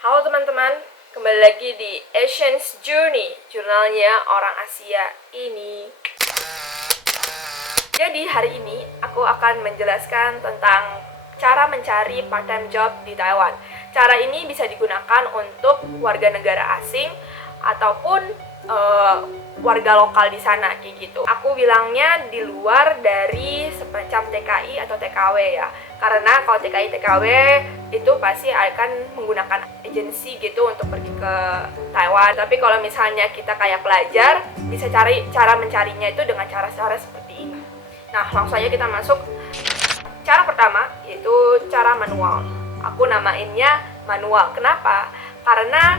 Halo teman-teman, kembali lagi di Asian's Journey, jurnalnya orang Asia ini. Jadi hari ini aku akan menjelaskan tentang cara mencari part-time job di Taiwan. Cara ini bisa digunakan untuk warga negara asing ataupun warga lokal di sana kayak gitu. Aku bilangnya di luar dari semacam TKI atau TKW ya. Karena kalau TKI TKW itu pasti akan menggunakan agensi gitu untuk pergi ke Taiwan. Tapi kalau misalnya kita kayak pelajar, bisa cari cara mencarinya itu dengan cara-cara seperti ini. Nah, langsung aja kita masuk. Cara pertama yaitu cara manual. Aku namainnya manual. Kenapa? Karena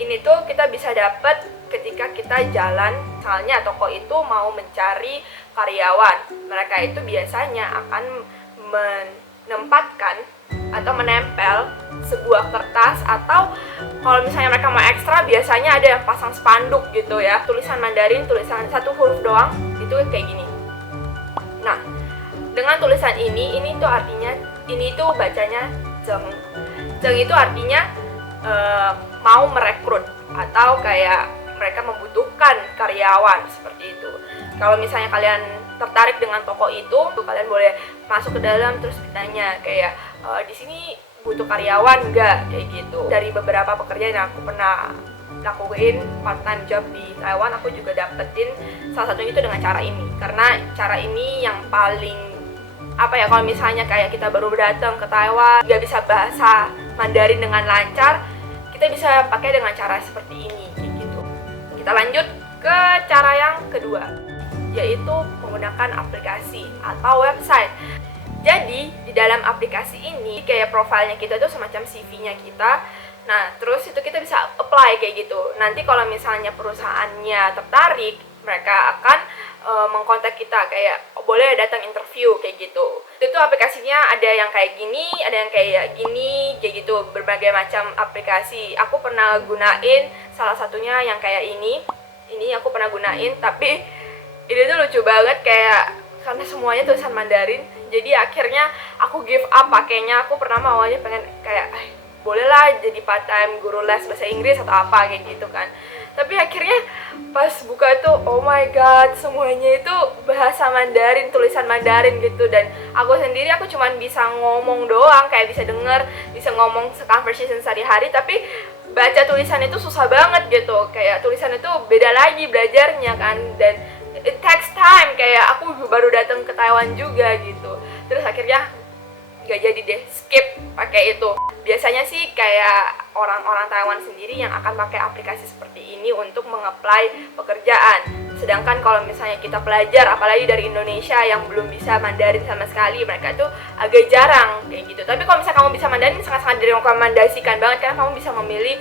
ini tuh kita bisa dapat ketika kita jalan, misalnya toko itu mau mencari karyawan. Mereka itu biasanya akan menempatkan atau menempel sebuah kertas, atau kalau misalnya mereka mau ekstra biasanya ada yang pasang spanduk gitu ya, tulisan Mandarin, tulisan satu huruf doang, itu kayak gini. Nah, dengan tulisan ini tuh artinya, ini tuh bacanya Zeng. Zeng itu artinya mau merekrut atau kayak mereka membutuhkan karyawan seperti itu. Kalau misalnya kalian tertarik dengan toko itu, kalian boleh masuk ke dalam terus ditanya kayak di sini butuh karyawan nggak, kayak gitu. Dari beberapa pekerjaan yang aku pernah lakuin part-time job di Taiwan, aku juga dapetin salah satunya itu dengan cara ini. Karena cara ini yang paling kalau misalnya kayak kita baru datang ke Taiwan, nggak bisa bahasa Mandarin dengan lancar, kita bisa pakai dengan cara seperti ini kayak gitu. Kita lanjut ke cara yang kedua, yaitu menggunakan aplikasi atau website. Jadi di dalam aplikasi ini kayak profilnya kita itu semacam CV-nya kita. Nah, terus itu kita bisa apply kayak gitu. Nanti kalau misalnya perusahaannya tertarik, mereka akan mengkontak kita kayak boleh datang interview kayak gitu. Itu aplikasinya ada yang kayak gini, ada yang kayak gini, kayak gitu, berbagai macam aplikasi. Aku pernah gunain salah satunya yang kayak ini aku pernah gunain, tapi ini tuh lucu banget kayak karena semuanya tulisan Mandarin, jadi akhirnya aku give up pakainya. Aku pernah awalnya pengen kayak bolehlah jadi part time guru les bahasa Inggris atau apa kayak gitu kan, tapi akhirnya pas buka itu oh my god, semuanya itu bahasa Mandarin, tulisan Mandarin gitu. Dan aku sendiri cuma bisa ngomong doang, kayak bisa denger, bisa ngomong conversation sehari-hari, tapi baca tulisan itu susah banget gitu. Kayak tulisan itu beda lagi belajarnya kan, dan it takes time. Kayak aku baru datang ke Taiwan juga gitu, terus akhirnya gak jadi deh, skip pakai itu. Biasanya sih kayak orang-orang Taiwan sendiri yang akan pakai aplikasi seperti ini untuk mengapply pekerjaan. Sedangkan kalau misalnya kita pelajar, apalagi dari Indonesia yang belum bisa Mandarin sama sekali, mereka tuh agak jarang kayak gitu. Tapi kalau misalnya kamu bisa Mandarin, sangat-sangat direkomendasikan banget karena kamu bisa memilih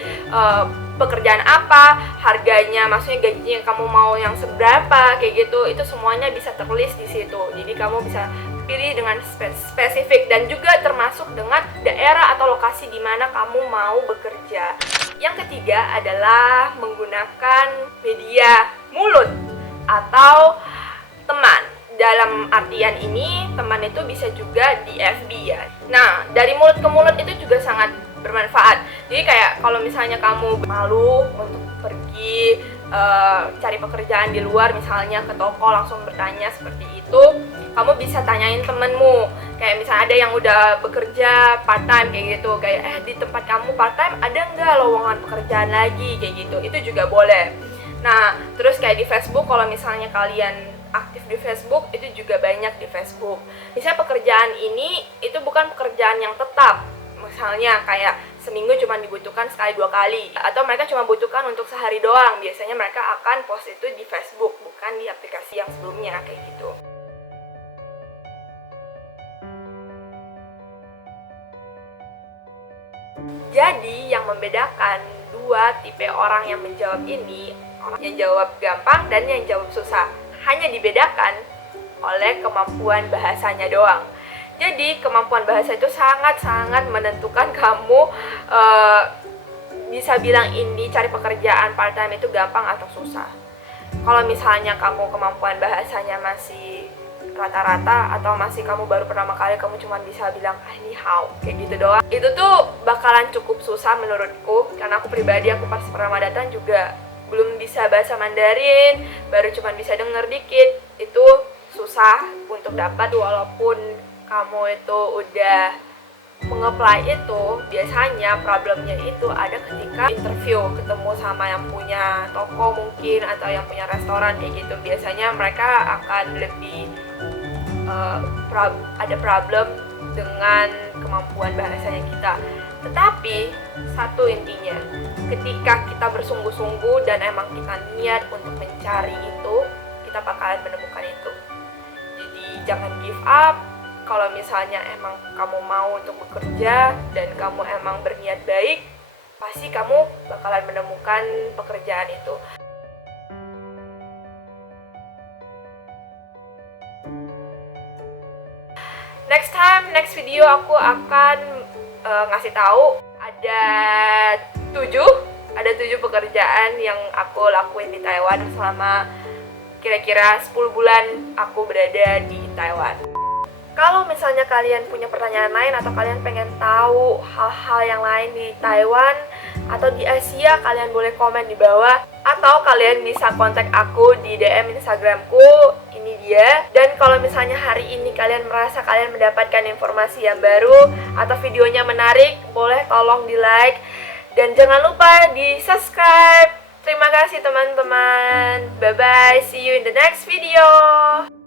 pekerjaan apa, harganya, maksudnya gajinya kamu mau yang seberapa kayak gitu. Itu semuanya bisa terlist di situ. Jadi kamu bisa pilih dengan spesifik, dan juga termasuk dengan daerah atau lokasi di mana kamu mau bekerja. Yang ketiga adalah menggunakan media mulut atau teman. Dalam artian ini, teman itu bisa juga di FB ya. Nah, dari mulut ke mulut itu juga sangat bermanfaat. Jadi kayak kalau misalnya kamu malu untuk pergi cari pekerjaan di luar, misalnya ke toko langsung bertanya seperti itu, kamu bisa tanyain temenmu. Kayak misalnya ada yang udah bekerja part time kayak gitu, kayak di tempat kamu part time ada nggak lowongan pekerjaan lagi kayak gitu, itu juga boleh. Nah, terus kayak di Facebook, kalau misalnya kalian aktif di Facebook, itu juga banyak di Facebook. Misalnya pekerjaan ini itu bukan pekerjaan yang tetap, misalnya kayak seminggu cuma dibutuhkan sekali 2 kali, atau mereka cuma butuhkan untuk sehari doang. Biasanya mereka akan post itu di Facebook, bukan di aplikasi yang sebelumnya kayak gitu. Jadi yang membedakan dua tipe orang yang menjawab ini, orang yang jawab gampang dan yang jawab susah, hanya dibedakan oleh kemampuan bahasanya doang. Jadi kemampuan bahasa itu sangat-sangat menentukan kamu bisa bilang ini cari pekerjaan part time itu gampang atau susah. Kalau misalnya kamu kemampuan bahasanya masih rata-rata, atau masih kamu baru pertama kali, kamu cuma bisa bilang ni hao kayak gitu doang, itu tuh bakal bakalan cukup susah menurutku, karena aku pribadi, aku pas pertama datang juga belum bisa bahasa Mandarin, baru cuma bisa denger dikit. Itu susah untuk dapat. Walaupun kamu itu udah mengapply itu, biasanya problemnya itu ada ketika interview, ketemu sama yang punya toko mungkin atau yang punya restoran kayak gitu. Biasanya mereka akan lebih ada problem dengan kemampuan bahasanya kita. Tetapi satu intinya, ketika kita bersungguh-sungguh dan emang kita niat untuk mencari itu, kita bakalan menemukan itu. Jadi jangan give up. Kalau misalnya emang kamu mau untuk bekerja dan kamu emang berniat baik, pasti kamu bakalan menemukan pekerjaan itu. Next video aku akan ngasih tahu ada 7 pekerjaan yang aku lakuin di Taiwan selama kira-kira 10 bulan aku berada di Taiwan. Kalau misalnya kalian punya pertanyaan lain atau kalian pengen tahu hal-hal yang lain di Taiwan atau di Asia, kalian boleh komen di bawah, atau kalian bisa kontak aku di DM Instagramku, ini dia. Dan kalau misalnya hari ini kalian merasa kalian mendapatkan informasi yang baru atau videonya menarik, boleh tolong di like dan jangan lupa di subscribe. Terima kasih teman-teman, bye bye, see you in the next video.